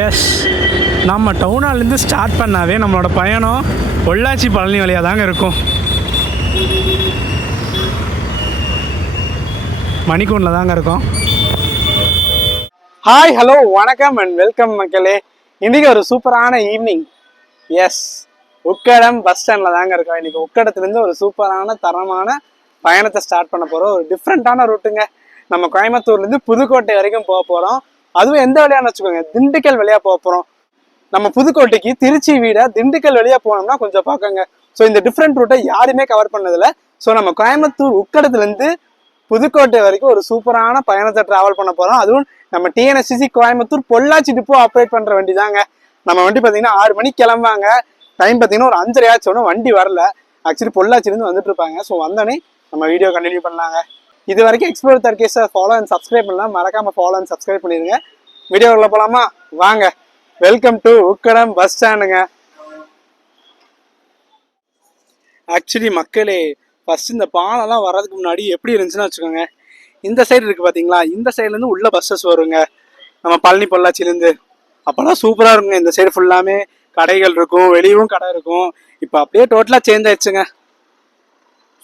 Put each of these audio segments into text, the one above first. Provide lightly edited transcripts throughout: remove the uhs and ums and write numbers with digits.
S, நம்ம டவுனாலேருந்து start பண்ணாவே நம்மளோட பயணம் பொள்ளாச்சி பழனி வழியாக தாங்க இருக்கும். மணிக்கூண்டில் தாங்க இருக்கும். ஹாய், ஹலோ, வணக்கம் அண்ட் வெல்கம் மக்களே. இன்றைக்கி ஒரு சூப்பரான ஈவினிங். எஸ், உக்கடம் பஸ் ஸ்டாண்டில் தாங்க இருக்கோம். இன்றைக்கி உக்கடத்துலேருந்து ஒரு சூப்பரான தரமான பயணத்தை ஸ்டார்ட் பண்ண போகிறோம். ஒரு டிஃப்ரெண்ட்டான ரூட்டுங்க. நம்ம கோயம்புத்தூர்லேருந்து புதுக்கோட்டை வரைக்கும் போக போகிறோம். அதுவும் எந்த வழியான்னு வச்சுக்கோங்க, திண்டுக்கல் வழியாக போக போகிறோம். நம்ம புதுக்கோட்டைக்கு திருச்சி வீட திண்டுக்கல் வழியாக போனோம்னா கொஞ்சம் பார்க்கங்க. ஸோ இந்த டிஃப்ரெண்ட் ரூட்டை யாருமே கவர் பண்ணதில்ல. ஸோ நம்ம கோயம்புத்தூர் உக்கடத்துலேருந்து புதுக்கோட்டை வரைக்கும் ஒரு சூப்பரான பயணத்தை ட்ராவல் பண்ண போகிறோம். அதுவும் நம்ம TNSTC Coimbatore Pollachi depot operate பண்ணுற வண்டி தாங்க. நம்ம வண்டி பார்த்தீங்கன்னா 6 மணிக்கு கிளம்பாங்க. டைம் பார்த்தீங்கன்னா ஒரு 5:30 ஆச்சு. ஒன்றும் வண்டி வரல. ஆக்சுவலி பொள்ளாச்சிலேருந்து வந்துட்டு இருப்பாங்க. ஸோ வந்தோடனே நம்ம வீடியோ கண்டினியூ பண்ணலாங்க. இது வரைக்கும் எக்ஸ்ப்ளோர் தர்கேஸை ஃபாலோ அண்ட் சப்ஸ்கிரைப் பண்ணலாம். மறக்காமல் ஃபாலோ அண்ட் சப்ஸ்கிரைப் பண்ணிடுங்க. வீடியோக்குள்ள போகலாமா? வாங்க. வெல்கம் டு உக்கடம் பஸ் ஸ்டாண்டுங்க. ஆக்சுவலி மக்களே, ஃபர்ஸ்ட் இந்த பாலம்லாம் வர்றதுக்கு முன்னாடி எப்படி இருந்துச்சுன்னு வச்சுக்கோங்க. இந்த சைடு இருக்குது பார்த்தீங்களா, இந்த சைட்லேருந்து உள்ள பஸ்ஸஸ் வருங்க நம்ம பழனி பொள்ளாச்சிலேருந்து. அப்போல்லாம் சூப்பராக இருக்குங்க. இந்த சைடு ஃபுல்லாமே கடைகள் இருக்கும், வெளியும் கடை இருக்கும். இப்போ அப்படியே டோட்டலாக சேஞ்ச் ஆயிடுச்சுங்க.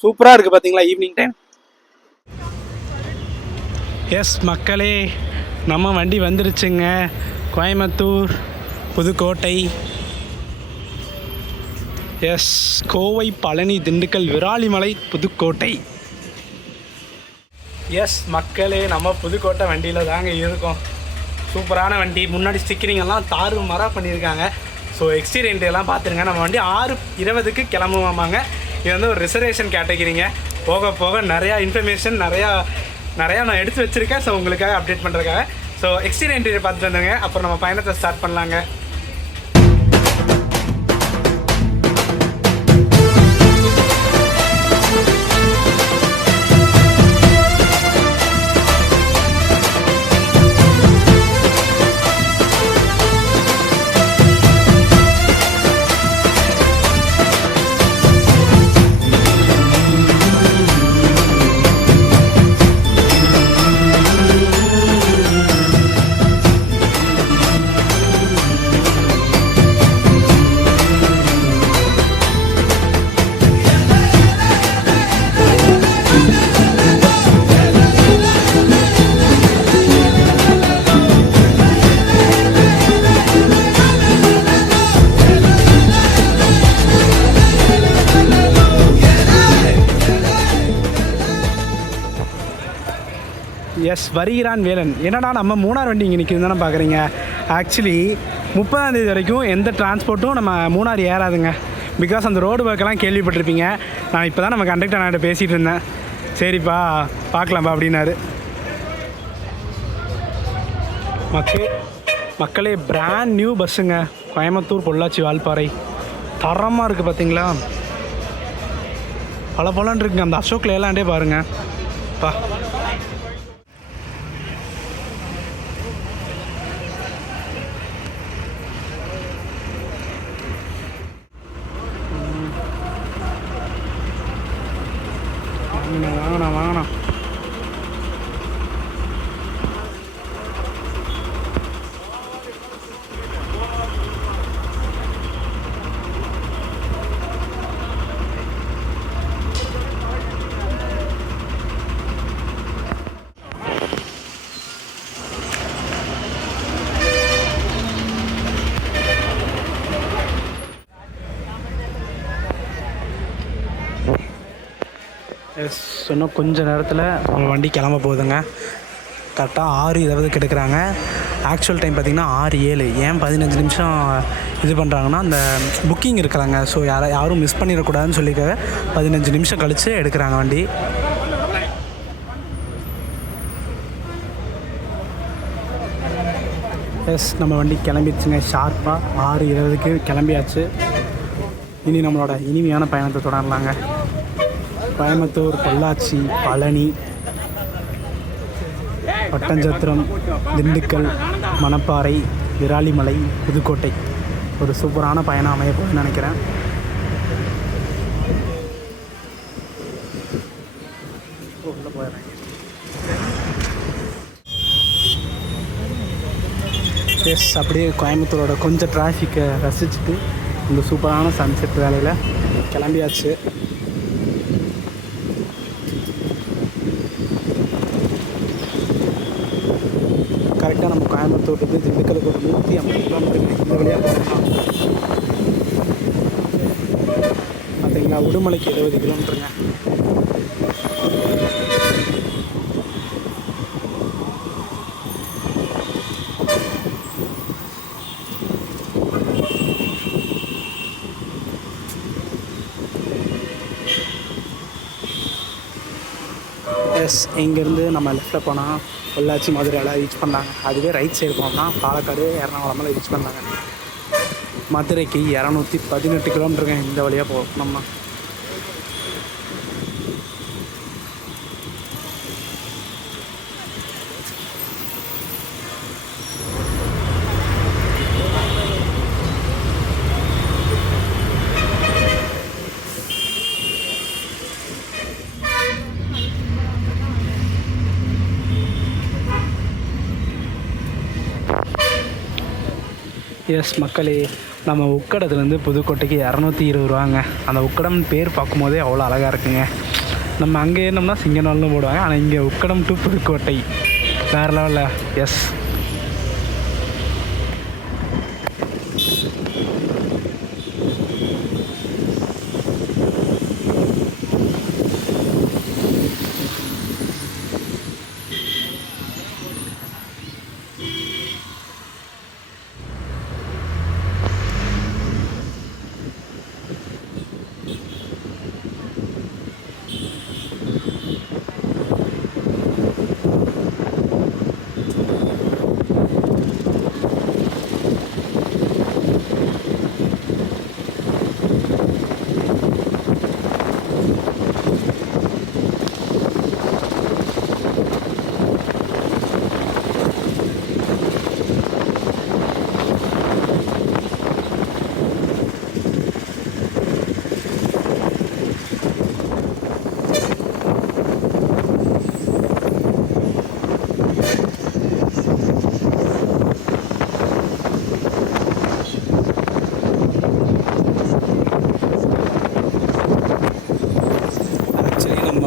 சூப்பராக இருக்குது பார்த்தீங்களா ஈவினிங் டைம். எஸ் மக்களே, நம்ம வண்டி வந்துருச்சுங்க. கோயம்புத்தூர் புதுக்கோட்டை. எஸ், கோவை பழனி திண்டுக்கல் விராலிமலை புதுக்கோட்டை. எஸ் மக்களே, நம்ம புதுக்கோட்டை வண்டியில் தாங்க இருக்கோம். சூப்பரான வண்டி. முன்னாடி ஸ்டிக்கரிங் எல்லாம் தாறுமாறாக பண்ணியிருக்காங்க. ஸோ எக்ஸ்டீரியர் எல்லாம் பார்த்துருங்க. நம்ம வண்டி 6:20க்கு கிளம்புவாமாங்க. இது வந்து ஒரு ரிசர்வேஷன் கேட்டகிரிங்க. போக போக நிறையா இன்ஃபர்மேஷன் நிறையா நான் எடுத்து வச்சுருக்கேன். ஸோ உங்களுக்காக அப்டேட் பண்ணுறதுக்காக. ஸோ எக்ஸ்டீரியர் பார்த்துட்டு வந்துங்க. அப்புறம் நம்ம பயணத்தை ஸ்டார்ட் பண்ணலாங்க. எஸ், வருகிறான் வேலன். என்னடா நம்ம மூணார் வண்டி இங்கே நிற்கிது தானே பார்க்குறீங்க. ஆக்சுவலி 30ஆம் தேதி வரைக்கும் எந்த டிரான்ஸ்போர்ட்டும் நம்ம மூணார் ஏறாதுங்க. பிகாஸ் அந்த ரோடு ஒர்க்கெல்லாம் கேள்விப்பட்டிருப்பீங்க. நான் இப்போ தான் நம்ம கண்டக்டர் நான் பேசிகிட்டு இருந்தேன். சரிப்பா பார்க்கலாம்ப்பா அப்படின்னாரு. மக்களே, பிராண்ட் நியூ பஸ்ஸுங்க. கோயம்புத்தூர் பொள்ளாச்சி வால்பாறை. தரமாக இருக்குது பார்த்தீங்களா. பல இருக்குங்க. அந்த அசோக் லேலாண்டே பாருங்கள் பா. வாங்கண்ணா. எஸ், இன்னும் கொஞ்சம் நேரத்தில் நம்ம வண்டி கிளம்ப போகுதுங்க. கரெக்டாக 6:20க்கு எடுக்கிறாங்க. ஆக்சுவல் டைம் பார்த்திங்கன்னா 6:07. ஏன் 15 நிமிஷம் இது பண்ணுறாங்கன்னா, அந்த புக்கிங் இருக்கிறாங்க. ஸோ யாரும் மிஸ் பண்ணிடக்கூடாதுன்னு சொல்லிக்க 15 நிமிஷம் கழித்து எடுக்கிறாங்க வண்டி. எஸ், நம்ம வண்டி கிளம்பிடுச்சுங்க. ஷார்ப்பாக 6:20க்கு கிளம்பியாச்சு. இனி நம்மளோட இனிமையான பயணத்தை தொடரலாங்க. கோயம்புத்தூர், பொள்ளாச்சி, பழனி, ஒட்டஞ்சத்திரம், திண்டுக்கல், மணப்பாறை, விராலிமலை, புதுக்கோட்டை. ஒரு சூப்பரான பயணம் அமைய போகுதுன்னு நினைக்கிறேன். உள்ளே போயிடுறேன். எஸ், அப்படியே கோயம்புத்தூரோட கொஞ்சம் டிராஃபிக்கை ரசிச்சுட்டு இந்த சூப்பரான சன்செட் வேலையில் கிளம்பியாச்சு. கரெக்டாக நம்ம கோயம்புத்தூருக்கு திண்டுக்கலுக்கு ஒரு 150 கிலோமீட்டருக்கு இந்த வழியாக போகலாம். பார்த்தீங்களா, உடுமலைக்கு 70 கிலோமீட்டருங்க. எஸ், இங்கேருந்து நம்ம லெஃப்டில் போனால் பொள்ளாச்சி மதுரையெல்லாம் ரீச் பண்ணாங்க. அதுவே ரைட் சைடு போனோம்னா பாலக்காடு எர்ணாகுளமெல்லாம் ரீச் பண்ணாங்க. மதுரைக்கு 218 கிலோமீட்டருங்க இந்த வழியாக போகும் நம்ம. எஸ் மக்களே, நம்ம உக்கடத்துலேருந்து புதுக்கோட்டைக்கு 220 ரூபாங்க. அந்த உக்கடம் பேர் பார்க்கும்போதே அவ்வளோ அழகாக இருக்குங்க. நம்ம அங்கே ஏறினோம்னா சிங்கநாள்னு போடுவாங்க, ஆனால் இங்கே உக்கடம் டு புதுக்கோட்டை வேறு லெவலில். எஸ்,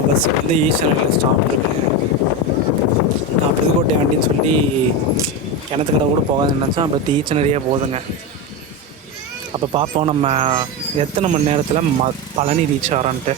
பஸ் வந்து ஈஸ்வரனில் ஸ்டாப் இருக்குங்க. நான் புதுக்கோட்டை வண்டின்னு சொல்லி கிணத்துக்கடை கூட போகாதுன்னு நினச்சோம், பட் ஈச்சனரியாக போகுதுங்க. அப்போ பார்ப்போம் நம்ம எத்தனை மணி நேரத்தில் பழனி ரீச் ஆகிறோன்ட்டு.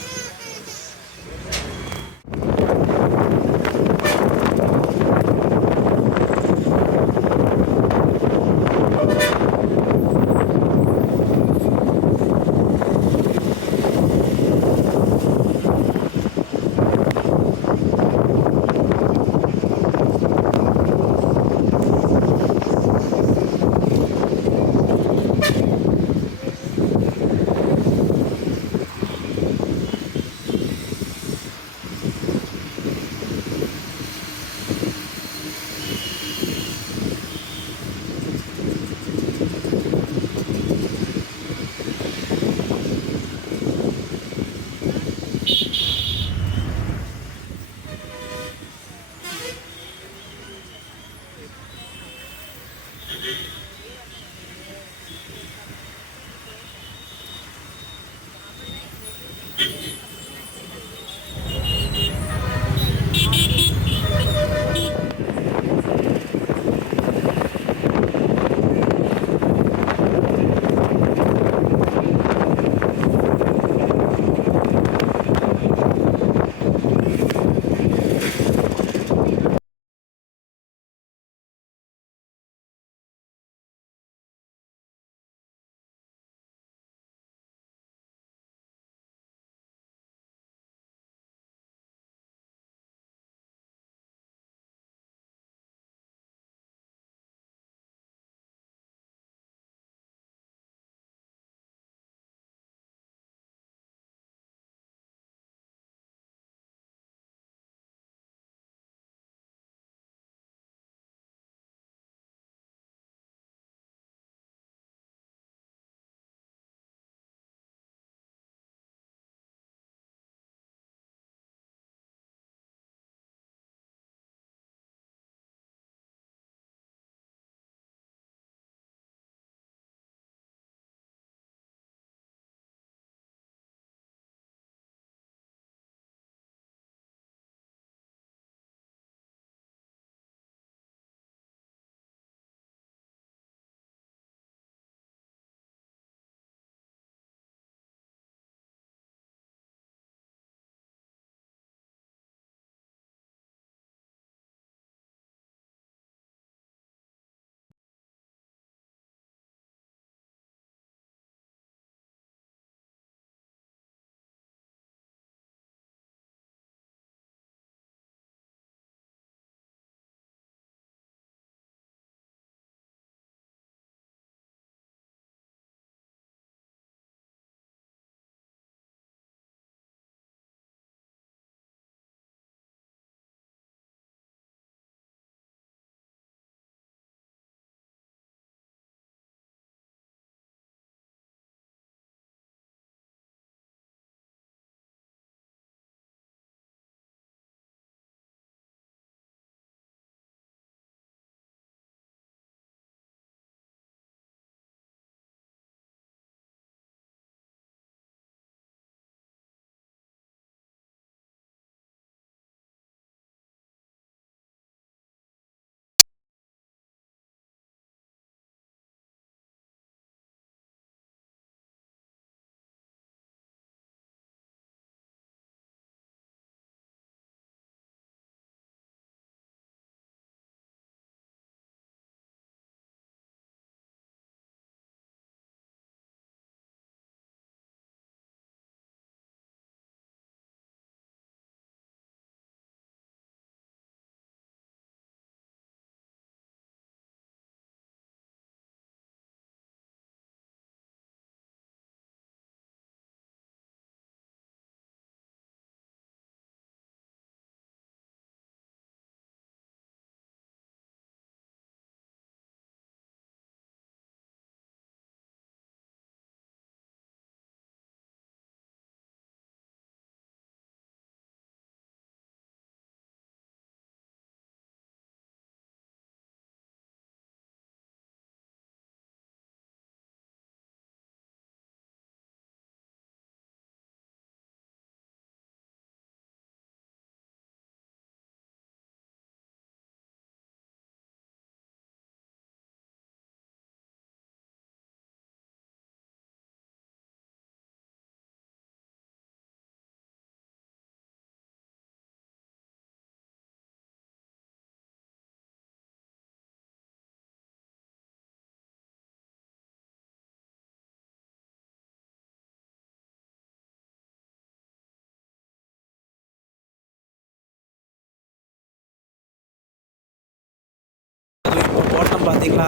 பார்த்தீங்களா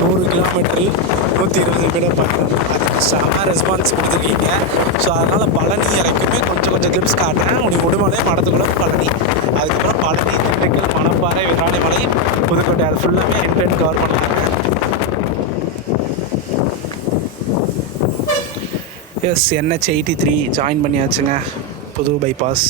100 கிலோமீட்டரில் 120 மீட்டர் பயணம். அதுக்கு செம ரெஸ்பான்ஸ் கொடுத்துருக்கீங்க. ஸோ அதனால் பழனி வரைக்குமே கொஞ்சம் கிளிப்ஸ் காட்டுறேன். உடுமலை, மடத்துக்குளம், பழனி, அதுக்கப்புறம் பழனி, திண்டுக்கல், மணப்பாறை, விராலிமலை, புதுக்கோட்டை, அது ஃபுல்லாமே எண்ட் கவர் பண்ணலாங்க. எஸ், NH 83 ஜாயின் பண்ணியாச்சுங்க, புது பைபாஸ்.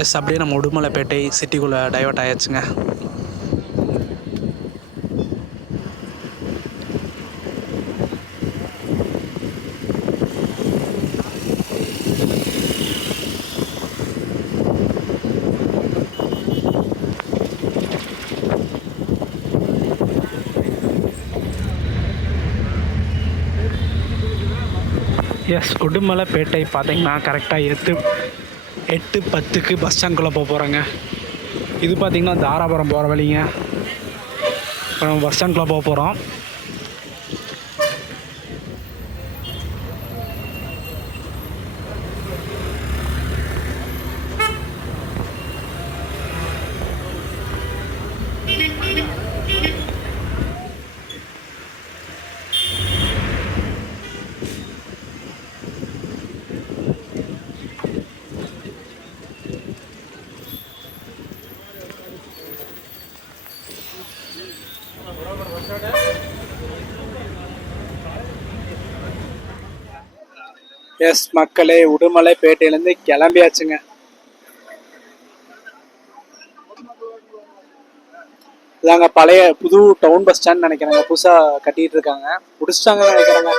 எஸ், அப்படியே நம்ம உடுமலைப்பேட்டை சிட்டிக்குள்ளே டைவர்ட் ஆயாச்சுங்க. எஸ், உடுமலைப்பேட்டை பார்த்தீங்கன்னா கரெக்டாக 8:10 பஸ் ஸ்டாண்ட்குள்ளே போகிறோங்க. இது பார்த்திங்கன்னா தாராபுரம் போகிற வழிங்க. இப்போ நம்ம பஸ் ஸ்டாண்ட்குள்ளே போகிறோம். எஸ் மக்களே, உடுமலைப்பேட்டையிலேருந்து கிளம்பியாச்சுங்க. இதாங்க பழைய புது டவுன் பஸ் ஸ்டாண்ட் நினைக்கிறேங்க, புதுசாக கட்டிட்டு இருக்காங்க, முடிச்சிட்டாங்கன்னு நினைக்கிறேங்க.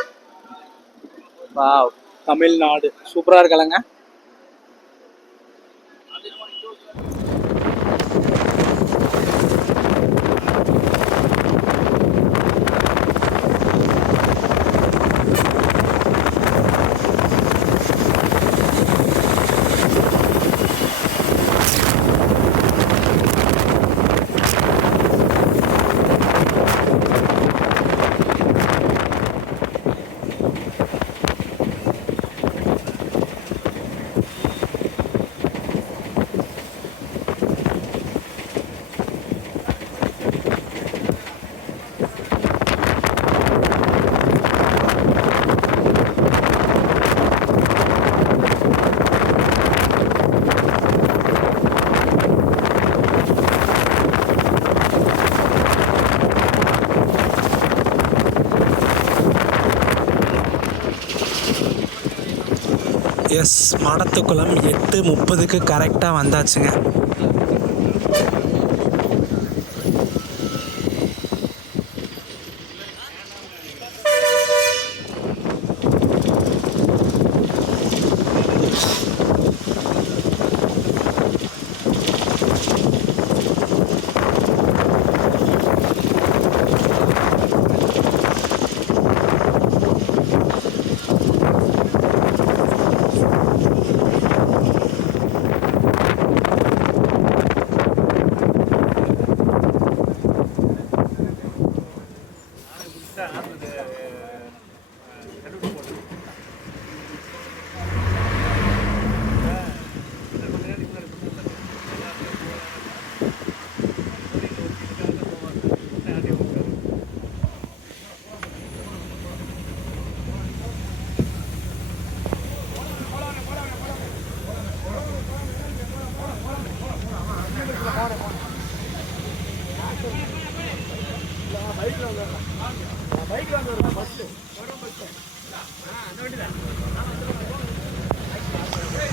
வாவ், தமிழ்நாடு சூப்பராக இருக்கலங்க. எஸ், மடத்துக்குளம் 8:30 கரெக்டாக வந்தாச்சுங்க.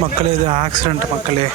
மக்களே, இது ஆக்சிடென்ட் மக்களே.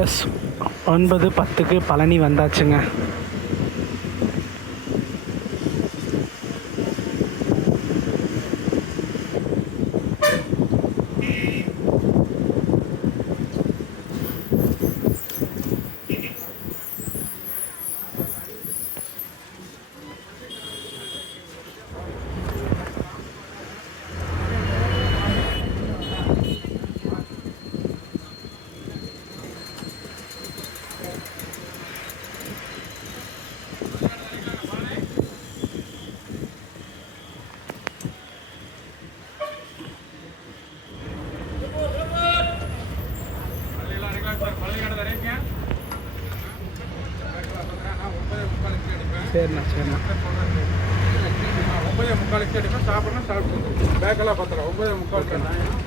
எஸ் 9:10க்கு பழனி வந்தாச்சுங்க. சரிண்ணா சரிண்ணா. 9:45 அடிப்பேன். சாப்பிட்றேன் சாப்பிட்டு பேக்கெல்லாம் பார்த்துறேன். 9:45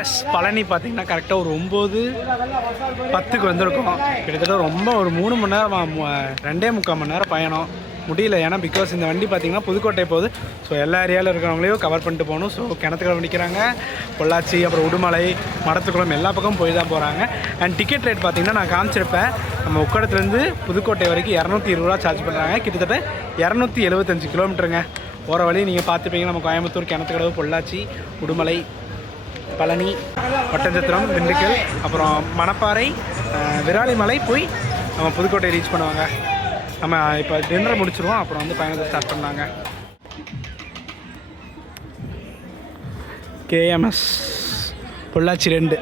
எஸ் பழனி பார்த்தீங்கன்னா கரெக்டாக ஒரு 9:10க்கு வந்திருக்கோம். கிட்டத்தட்ட ரொம்ப ஒரு 3 மணி நேரம் 2.25 மணி நேரம் பயணம் முடியல. ஏன்னா பிகாஸ் இந்த வண்டி பார்த்திங்கன்னா புதுக்கோட்டை போகுது. ஸோ எல்லா ஏரியாவில் இருக்கிறவங்களையும் கவர் பண்ணிட்டு போகணும். ஸோ கிணத்துக்குள்ள நிற்கிறாங்க. பொள்ளாச்சி, அப்புறம் உடுமலை, மடத்துக்குளம் எல்லா பக்கமும் போய் தான் போகிறாங்க. அண்ட் டிக்கெட் ரேட் பார்த்திங்கன்னா நான் காமிச்சிருப்பேன். நம்ம உக்கடத்துலேருந்து புதுக்கோட்டை வரைக்கும் 220 ரூபா சார்ஜ் பண்ணுறாங்க. கிட்டத்தட்ட 275 கிலோமீட்டருங்க. போகிற வழி நீங்கள் பார்த்துப்பீங்க. நம்ம கோயம்புத்தூர், கிணத்துக்கடவு, பொள்ளாச்சி, உடுமலை, பழனி, ஒட்டஞ்சத்திரம், திண்டுக்கல், அப்புறம் மணப்பாறை, விராலிமலை போய் நம்ம புதுக்கோட்டை ரீச் பண்ணுவாங்க. நம்ம இப்போ டின்னரை முடிச்சிருவோம். அப்புறம் வந்து பயணத்தை ஸ்டார்ட் பண்ணாங்க. கேஎம்எஸ் பொள்ளாச்சி 2.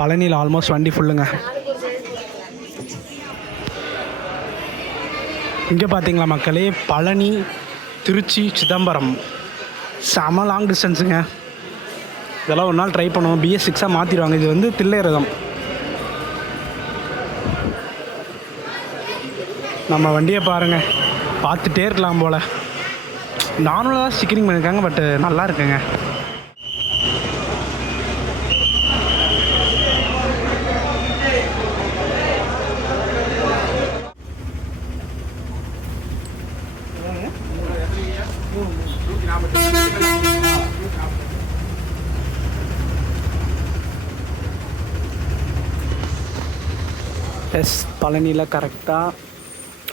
பழனியில் ஆல்மோஸ்ட் வண்டி ஃபுல்லுங்க. இங்கே பார்த்தீங்களா மக்களே, பழனி, திருச்சி, சிதம்பரம் செம லாங் டிஸ்டன்ஸுங்க. இதெல்லாம் ஒரு நாள் ட்ரை பண்ணுவோம். BS6 மாற்றிடுவாங்க. இது வந்து தில்லை ரதம். நம்ம வண்டியை பாருங்கள், பார்த்துட்டே இருக்கலாம் போல். நார்மலாக தான் ஸ்டிக்கரிங் பண்ணியிருக்காங்க, பட் நல்லா இருக்குங்க. எஸ் பழனியில் கரெக்டாக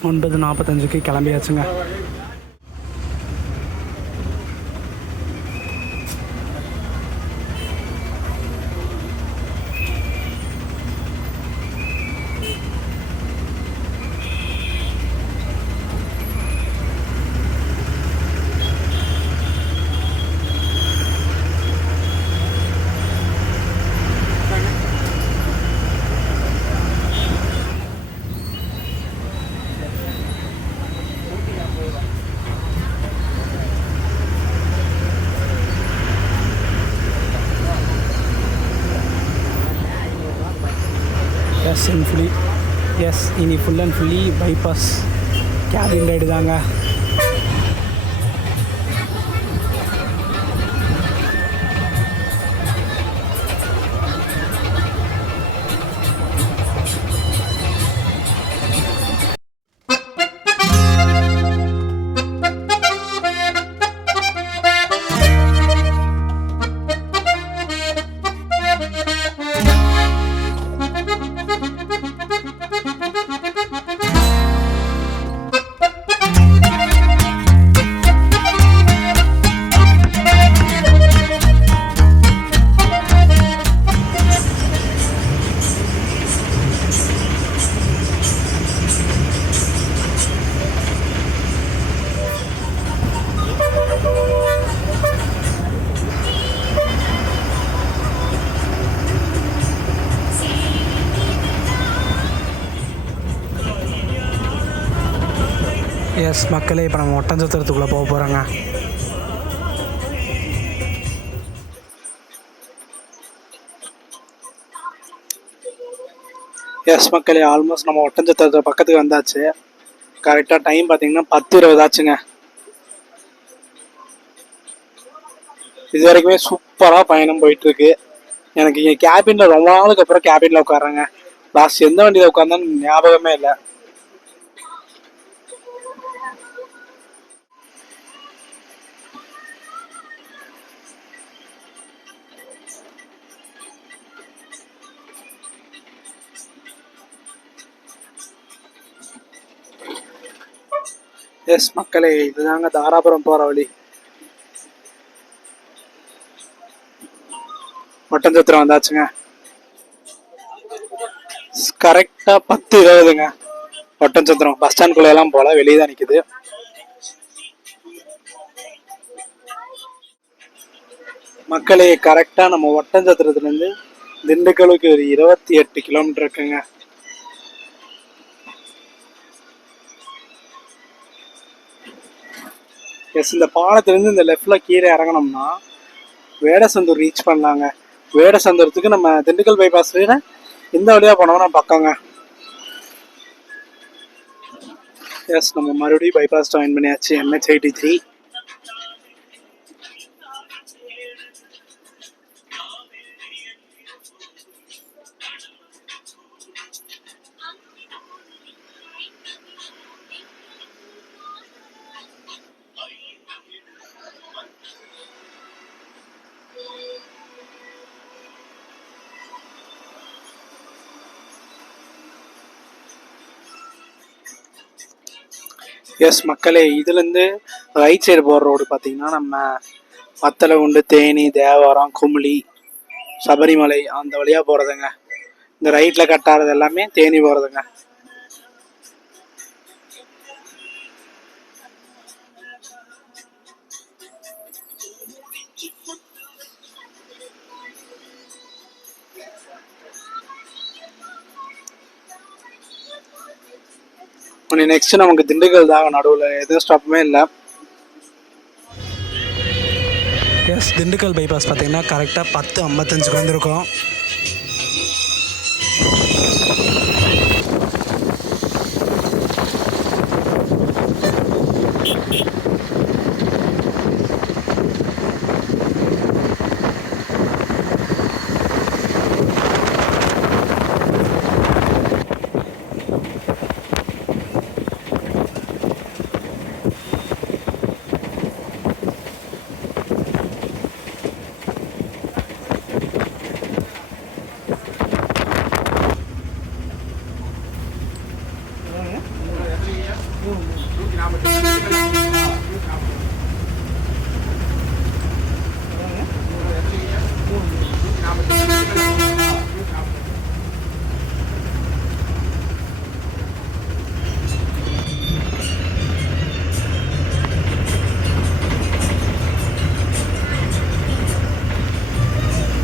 9:45க்கு கிளம்பியாச்சுங்க. எஸ் இனி full and fully bypass cabin ride தாங்க. எஸ் மக்களே, இப்போ நம்ம ஒட்டஞ்சத்திரத்துக்குள்ளே போக போகிறோங்க. எஸ் மக்களே, ஆல்மோஸ்ட் நம்ம ஒட்டஞ்சத்திரத்து பக்கத்துக்கு வந்தாச்சு. கரெக்டாக டைம் பார்த்தீங்கன்னா 10:20 ஆச்சுங்க. இது வரைக்குமே சூப்பராக பயணம் போயிட்டுருக்கு. எனக்கு இங்கே கேபினில் ரொம்ப நாளுக்கு அப்புறம் கேபினில் உட்காடுறேங்க. லாஸ்ட் எந்த வண்டியில் உட்காந்தான்னு ஞாபகமே இல்லை. எஸ் மக்களே, இதுதாங்க தாராபுரம் போகிற வழி. ஒட்டஞ்சத்திரம் வந்தாச்சுங்க. கரெக்டாக 10:20ங்க. ஒட்டஞ்சத்திரம் பஸ் ஸ்டாண்ட்குள்ள எல்லாம் போல, வெளியே தான் நிற்குது. மக்களே, கரெக்டாக நம்ம ஒட்டஞ்சத்திரத்துலேருந்து திண்டுக்கலுக்கு ஒரு 28 கிலோமீட்டர் இருக்குங்க. எஸ், இந்த பாலத்திலேருந்து இந்த லெஃப்டில் கீழே இறங்கினோம்னா வேடசந்தூர் ரீச் பண்ணலாங்க. வேடசந்தூரத்துக்கு நம்ம திண்டுக்கல் பைபாஸ் இந்த வழியாக போனோம்னா பக்கங்க. எஸ், நம்ம மறுபடியும் பைபாஸ் ஜாயின் பண்ணியாச்சு. NH83. எஸ் மக்களே, இதுலேருந்து ரைட் சைடு போகிற ரோடு பார்த்தீங்கன்னா நம்ம வத்தலகுண்டு, தேனி, தேவாரம், குமுளி, சபரிமலை அந்த வழியாக போகிறதுங்க. இந்த ரைட்டில் கட்டாகிறது எல்லாமே தேனி போகிறதுங்க. நெக்ஸ்ட் நமக்கு திண்டுக்கல் தான், நடுவில் எதுவும் ஸ்டாப்புமே இல்லை. எஸ், திண்டுக்கல் பைபாஸ் பார்த்தீங்கன்னா கரெக்டாக 10:55க்கு வந்திருக்கோம்.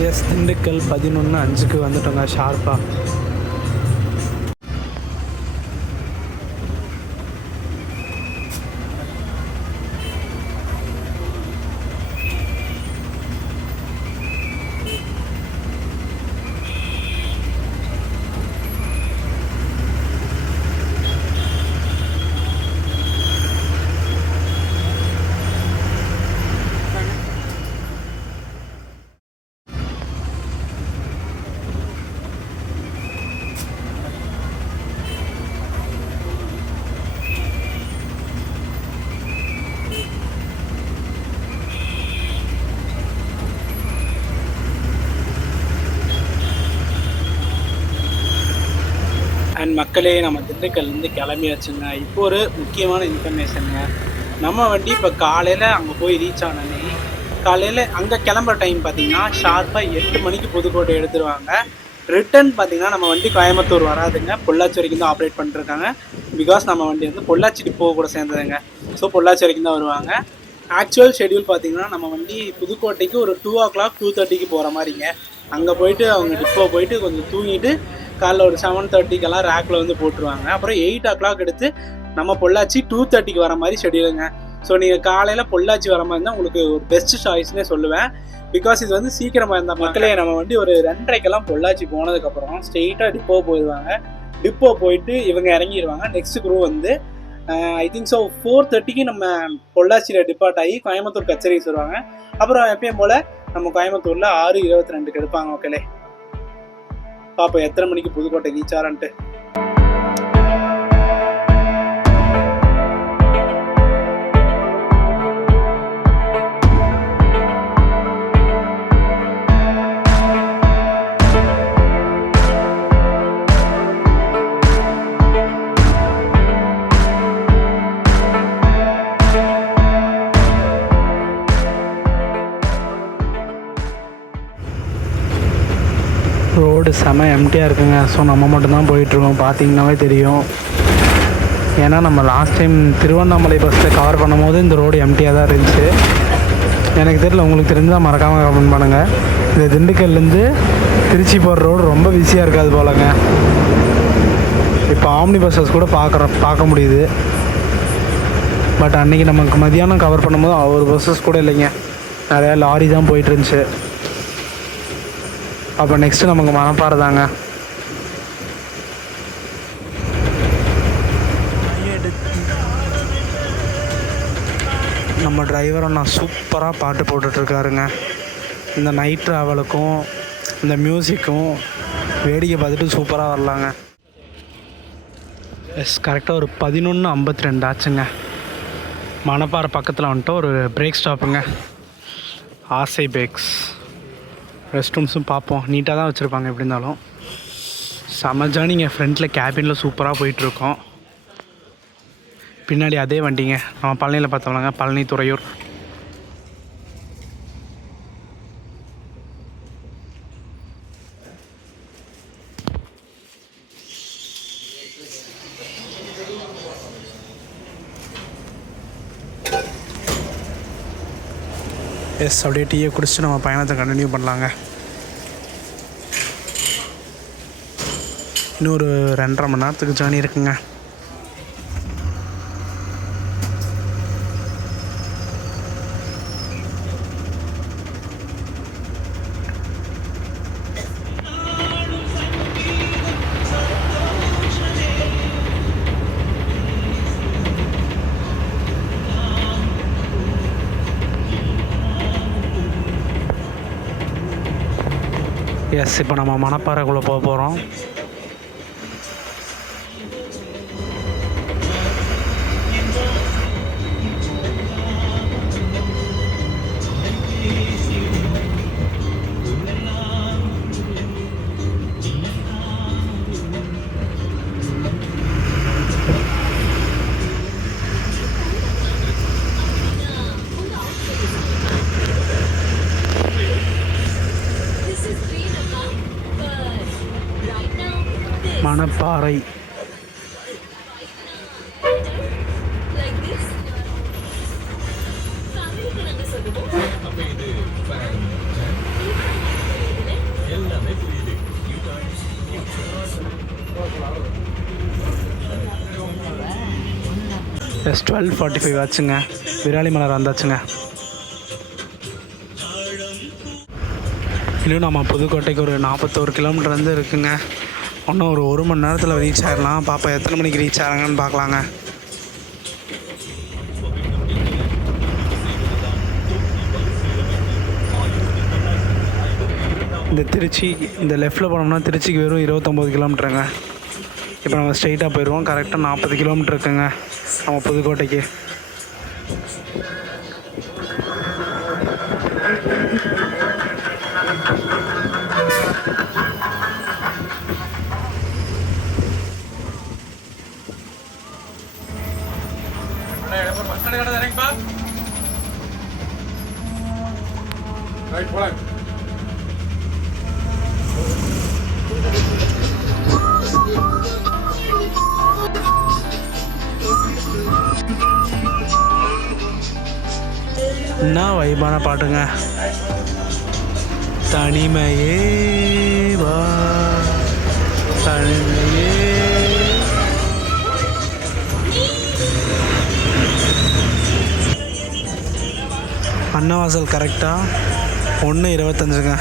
எஸ், திண்டுக்கல் 11:05க்கு வந்துட்டோங்க ஷார்ப்பாக. அண்ட் மக்களே, நம்ம திண்டுக்கல்லேருந்து கிளம்பியாச்சுங்க. இப்போ ஒரு முக்கியமான இன்ஃபர்மேஷனுங்க. நம்ம வண்டி இப்போ காலையில் அங்கே போய் ரீச் ஆனோன்னே காலையில் அங்கே கிளம்புற டைம் பார்த்தீங்கன்னா ஷார்ப்பாக 8 மணிக்கு புதுக்கோட்டை எடுத்துருவாங்க. ரிட்டன் பார்த்தீங்கன்னா நம்ம வண்டி கோயம்புத்தூர் வராதுங்க, பொள்ளாச்சி வரைக்கும் தான் ஆப்ரேட் பண்ணிருக்காங்க. பிகாஸ் நம்ம வண்டி வந்து பொள்ளாச்சி டிப்போ கூட சேர்ந்ததுங்க. ஸோ பொள்ளாச்சி வரைக்கும் தான் வருவாங்க. ஆக்சுவல் ஷெடியூல் பார்த்தீங்கன்னா நம்ம வண்டி புதுக்கோட்டைக்கு ஒரு 2 o'clock 2:30க்கு போகிற மாதிரிங்க. அங்கே போயிட்டு அவங்க டிப்போ போயிட்டு கொஞ்சம் தூங்கிட்டு காலைல ஒரு 7:30க்கெல்லாம் ரேக்கில் வந்து போட்டுருவாங்க. அப்புறம் 8 o'clock எடுத்து நம்ம பொள்ளாச்சி 2:30க்கு வர மாதிரி ஷெடியூலுங்க. ஸோ நீங்கள் காலையில் பொள்ளாச்சி வர மாதிரி இருந்தால் உங்களுக்கு ஒரு பெஸ்ட் சாய்ஸ்னே சொல்லுவேன். பிகாஸ் இது வந்து சீக்கிரமாக இருந்த மக்களே நம்ம வண்டி ஒரு 2:30க்கெல்லாம் பொள்ளாச்சி போனதுக்கப்புறம் ஸ்ட்ரெயிட்டாக டிப்போ போயிடுவாங்க. டிப்போ போயிட்டு இவங்க இறங்கிடுவாங்க. நெக்ஸ்ட் குரூ வந்து ஐ திங்க் ஸோ 4:30க்கு நம்ம பொள்ளாச்சியில் டிபார்ட் ஆகி கோயம்புத்தூர் கச்சேரிக்கு வருவாங்க. அப்புறம் எப்பயும் போல் நம்ம கோயம்புத்தூரில் 6:22க்கு எடுப்பாங்க. ஓகேலே பார்ப்போம் எத்தனை மணிக்கு புதுக்கோட்டை ரீச் ஆகிறான்ட்டு. ரோடு செம எம்டியாக இருக்குங்க. ஸோ நம்ம மட்டும்தான் போயிட்டுருக்கோம், பார்த்தீங்கன்னாவே தெரியும். ஏன்னா நம்ம லாஸ்ட் டைம் திருவண்ணாமலை பஸ்ஸில் கவர் பண்ணும்போது இந்த ரோடு எம்டியாக தான் இருந்துச்சு. எனக்கு தெரியல, உங்களுக்கு தெரிஞ்சால் மறக்காமல் கமெண்ட் பண்ணுங்கள். இந்த திண்டுக்கல்லேருந்து திருச்சி போகிற ரோடு ரொம்ப பிஸியாக இருக்காது போலங்க. இப்போ ஆம்னி பஸ்ஸஸ் கூட பார்க்க முடியுது. பட் அன்றைக்கி நமக்கு மதியானம் கவர் பண்ணும்போது ஒரு பஸ்ஸஸ் கூட இல்லைங்க, நிறையா லாரி தான் போயிட்டு இருந்துச்சு. அப்போ நெக்ஸ்ட்டு நமக்கு மணப்பாறை தாங்க. நம்ம டிரைவரும் நான் சூப்பராக பாட்டு போட்டுட்ருக்காருங்க. இந்த நைட் ட்ராவலுக்கும் இந்த மியூசிக்கும் வேடிக்கை பார்த்துட்டு சூப்பராக வரலாங்க. கரெக்டாக ஒரு 11:52 ஆச்சுங்க. மணப்பாறை பக்கத்தில் வந்துட்டு ஒரு பிரேக் ஸ்டாப்புங்க, ஆசை பேக்ஸ். ரெஸ்ட் ரூம்ஸும் பார்ப்போம், நீட்டாக தான் வச்சுருப்பாங்க. எப்படி இருந்தாலும் செம ஜர்னிங்க. ஃப்ரண்ட்டில் கேபினில் சூப்பராக போயிட்டுருக்கோம். பின்னாடி அதே வண்டிங்க, நம்ம பழனியில் பார்த்தோம்னாங்க, பழனி துறையூர். அப்படியே டீயை குடிச்சிட்டு நம்ம பயணத்தை கண்டினியூ பண்ணலாங்க. இன்னொரு 2.5 மணி நேரத்துக்கு ஜேர்னி இருக்குங்க. எஸ், இப்போ நம்ம மணப்பாறைக்குள்ளே போக போகிறோம். மணப்பாறை எஸ் 12:45 ஆச்சுங்க. விராலிமலர் வந்தாச்சுங்க. இன்னும் நம்ம புதுக்கோட்டைக்கு ஒரு 41 கிலோமீட்டர் வந்து இருக்குங்க. இன்னும் ஒரு 1 மணி நேரத்தில் ரீச் ஆகிடலாம். பாப்பா எத்தனை மணிக்கு ரீச் ஆகிறாங்கன்னு பார்க்கலாங்க. இந்த திருச்சி இந்த லெஃப்ட்டில் போனோம்னா திருச்சிக்கு வெறும் 29 கிலோமீட்டருங்க. இப்போ நம்ம ஸ்ட்ரெயிட்டாக போயிடுவோம். கரெக்டாக 40 கிலோமீட்டர் இருக்குங்க நம்ம புதுக்கோட்டைக்கு. ரைட் போலாம். என்ன வைபான பாட்டுங்க. தனிமையே வா தனிமையே அன்னவாசல் கரெக்டாக 1:25ங்க.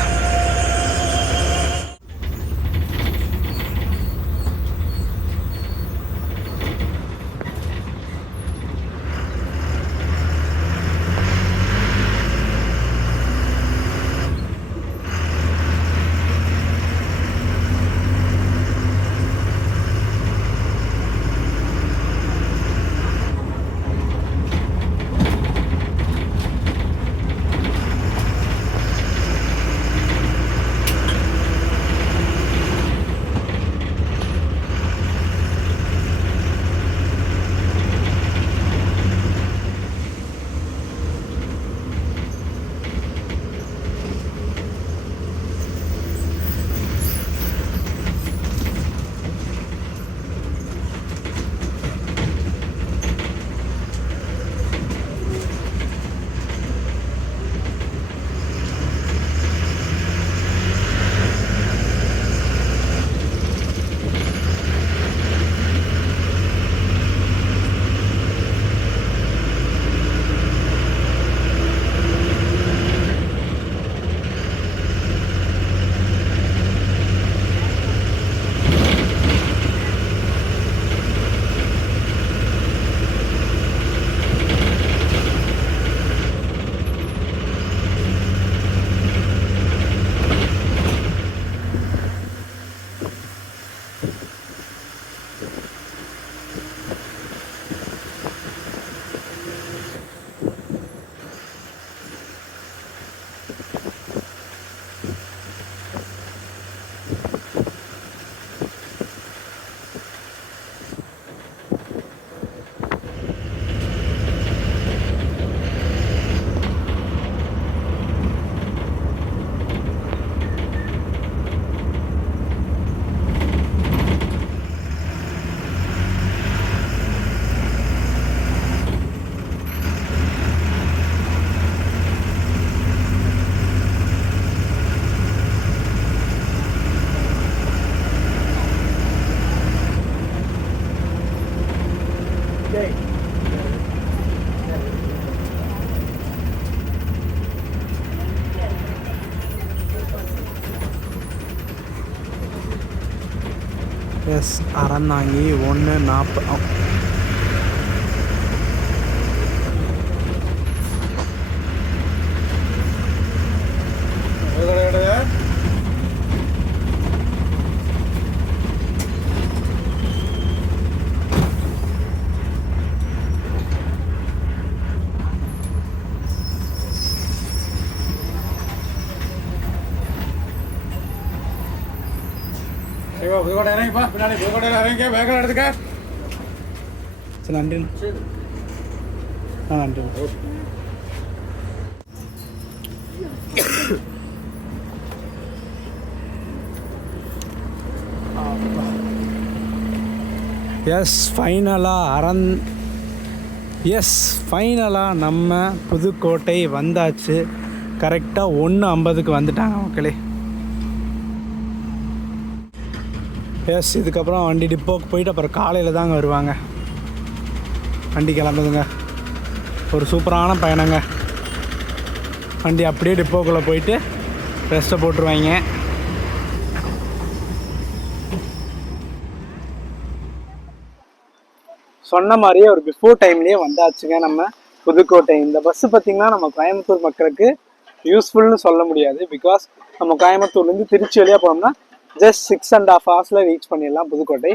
எஸ், அறந்தாங்கி 1:40. இறங்கிப்பா, பின்னாடி புதுக்கோட்டையில் இறங்க, வேகமாக எடுத்துக்க. சரி, நன்றி. நன்றி. எஸ், ஃபைனலாக நம்ம புதுக்கோட்டை வந்தாச்சு. கரெக்டாக 1:50க்கு வந்துட்டாங்க மக்களே. எஸ், இதுக்கப்புறம் வண்டி டிப்போக்கு போயிட்டு அப்புறம் காலையில் தாங்க வருவாங்க. வண்டி கிளம்புதுங்க. ஒரு சூப்பரான பயணங்க. வண்டி அப்படியே டிப்போக்குள்ளே போயிட்டு ரெஸ்ட்டை போட்டுருவாங்க. சொன்ன மாதிரியே ஒரு பிஃபோர் டைம்லேயே வந்தாச்சுங்க நம்ம புதுக்கோட்டை. இந்த பஸ்ஸு பார்த்திங்கன்னா நம்ம கோயம்புத்தூர் மக்களுக்கு யூஸ்ஃபுல்னு சொல்ல முடியாது. பிகாஸ் நம்ம கோயம்புத்தூர்லேருந்து திருச்சி வழியாக போனோம்னா ஜஸ்ட் 6.5 hours ரீச் பண்ணிடலாம் புதுக்கோட்டை.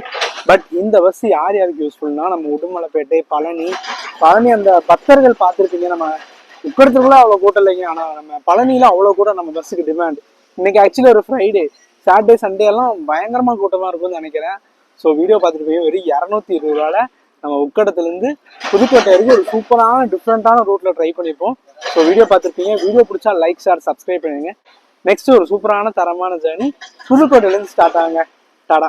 பட் இந்த பஸ் யாருக்கு யூஸ்ஃபுல்னா நம்ம உடுமலைப்பேட்டை, பழனி அந்த பக்தர்கள் பார்த்துருப்பீங்க. நம்ம உக்கடத்துக்குள்ள அவ்வளோ கூட்டம் இல்லைங்க, ஆனால் நம்ம பழனியில் அவ்வளோ கூட நம்ம பஸ்ஸுக்கு டிமாண்ட். இன்னைக்கு ஆக்சுவலி ஒரு ஃப்ரைடே, சாட்டர்டே, சண்டே எல்லாம் பயங்கரமாக கூட்டமாக இருக்கும்னு நினைக்கிறேன். ஸோ வீடியோ பார்த்துட்டு போய் வெறும் 220 ரூபாயில் நம்ம உக்கடத்துலேருந்து புதுக்கோட்டை வரைக்கும் ஒரு சூப்பரான டிஃப்ரெண்ட்டான ரூட்டில் ட்ரை பண்ணியிருப்போம். ஸோ வீடியோ பார்த்துருப்பீங்க. வீடியோ பிடிச்சா லைக், ஷேர், சப்ஸ்கிரைப் பண்ணுங்க. நெக்ஸ்ட் ஒரு சூப்பரான தரமான ஜேர்னி புதுக்கோட்டையிலேருந்து ஸ்டார்ட் ஆகுங்க. டாடா.